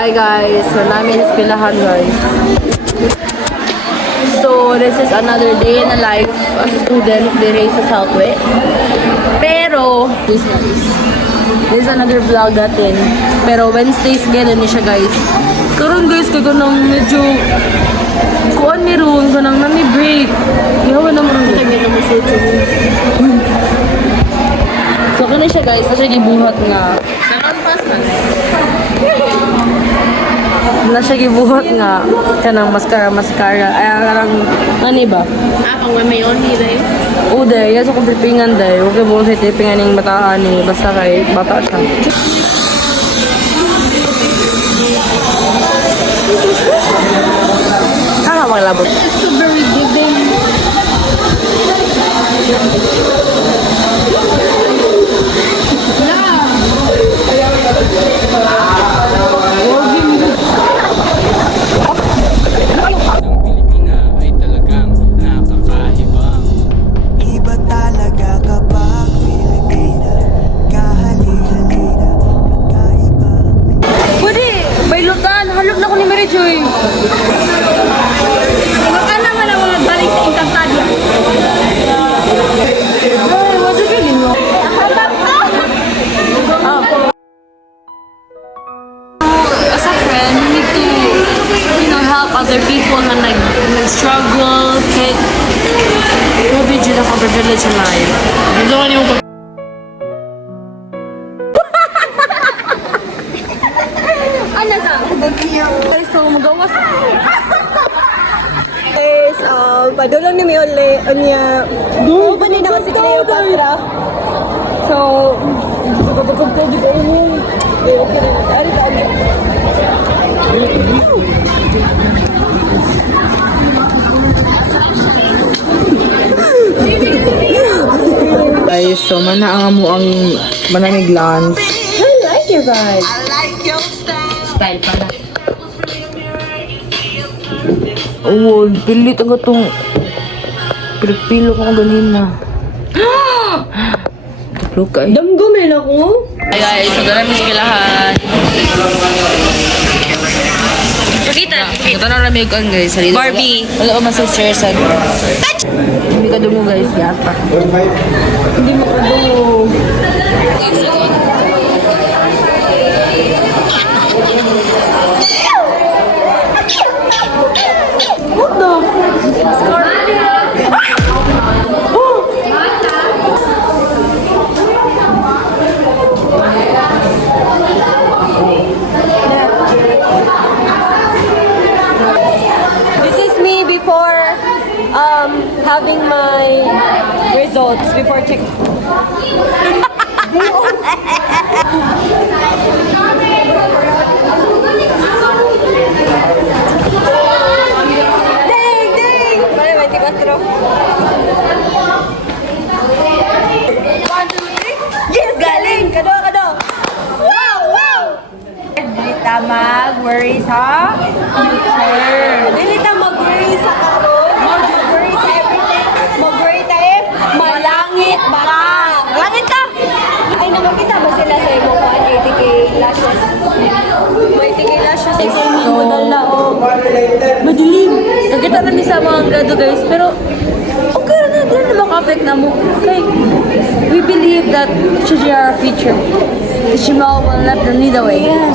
Hi guys, so namin eskwelahan guys. So this is another day in the life as a student dire sa Southway. Pero this is another vlog natin. Pero Wednesdays kailan ni siya guys. Karon guys kay kanang medyo kuan ni ron kanang nami break. Yawa na mo ron kami na mo so kani siya guys, sa siya gibuhat nga. Nakampas na. Na siya gibuhat nga kanang mascara ay karang ani ba? Pang may only day. Uday, yaso kong tripingan day. Huwag mo sa tripingan ng bataan ni basta kay bata siya. Kaka maglabot. It's so very giving. Other people na nag-struggle, kahit grabe dyan ako privilege in life. Gusto ko niyo Ano ka? so magawas. Guys, padulong ni Miole, niya, doon ba nila kasi Cleopatra? So, Guys, so mana ang amo ang manamig lunch. I like your vibe. Style pala. Oo, pilit ang gatong pilok ako ganina. Taplok ay. Damgamin ako. Hi guys, so ganun mas kilahan. Pakita. Ito na lamig ang guys. Barbie. Wala ko masasirsan. Hindi ka dungo guys, yata. Hindi mo ka dungo. What the? This is me before having my results before check. Ding ding. Vale, 24. 1, 2, 3. Yes, galing. Kado. Wow. Dili ta mag-worry sa future. Dili ta mag-worry sa karon. Mag-worry sa everything. Mag-worry ta malangit ba ka? Langit ka! Ay, nakakita ba sila sa imo pa? 80k lashes. 80k lashes. Sa imo modal na o. Madilim. Nagkita kami sa mga grado guys, pero okay na din na maka-affect na mo. Okay. We believe that should be our future. The Shimal will let them lead the way. Yes.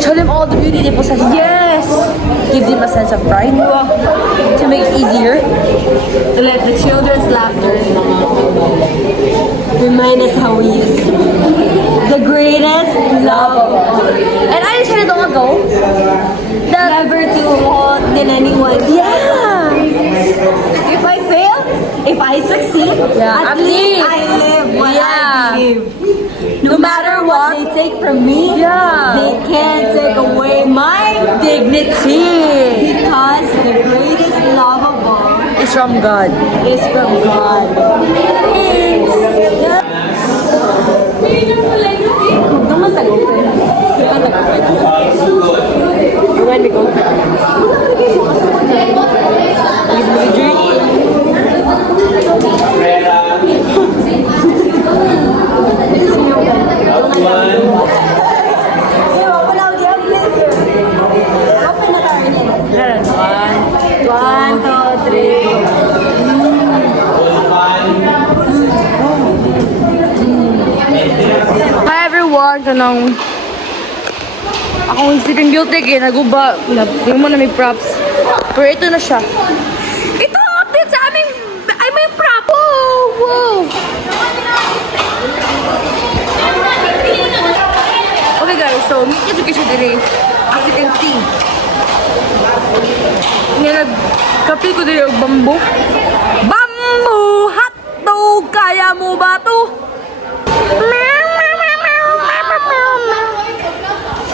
Show them all the beauty they possess. Yes. Give them a sense of pride to make it easier. To let the children's laughter remind us how we used to be. The greatest love. And I just said long ago that Never to hold in anyone. yeah, If I fail, if I succeed, Yeah, at at least least. I live what Yeah. I believe. no matter what, They take from me, Yeah. they can't take away my dignity because the greatest love of all is from God. is from God. Naman tagumpay. When we go. Give me a drink. Wala ko diyan, please. ka ng akong sleeping beauty kaya naguba. Yung mo na may props. Pero ito na siya. Ito ang update sa aming ay may prop. Wow! Okay guys, so meet education today. As you can see. Nagkapi ko din yung bamboo. Bamboo! Hotdog! Kaya mo ba to?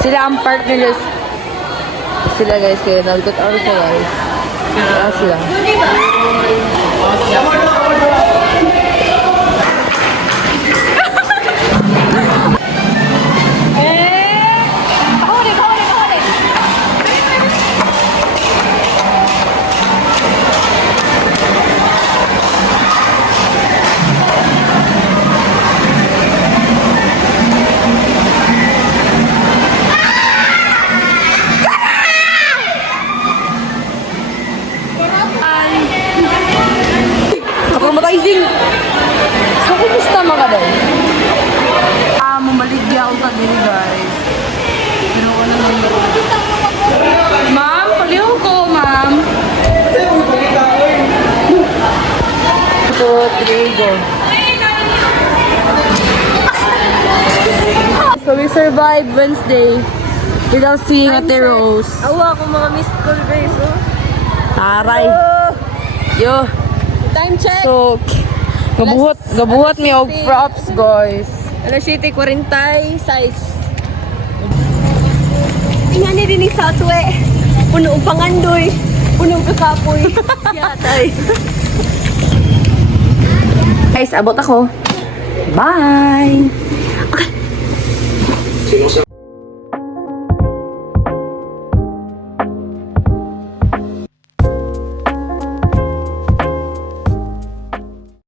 Sila ang part nila. Sila guys, kaya nalgot out siya guys. Sila. Acclimatizing! So, kumusta mga day? Mamaligya ako ka din, guys. Pero wala naman. Ma'am, paliw ko, ma'am. 2, 3, go. So, we survived Wednesday without seeing Ate Rose. Awa ko mga missed call guys, oh. Taray. Yo. Time check. So, gabuhat mi og props, guys. Alas 7:46. Tingnan ni din sa atwe. Puno ang pangandoy. Puno ang kakapoy. Yatay. Guys, abot ako. Bye! Okay.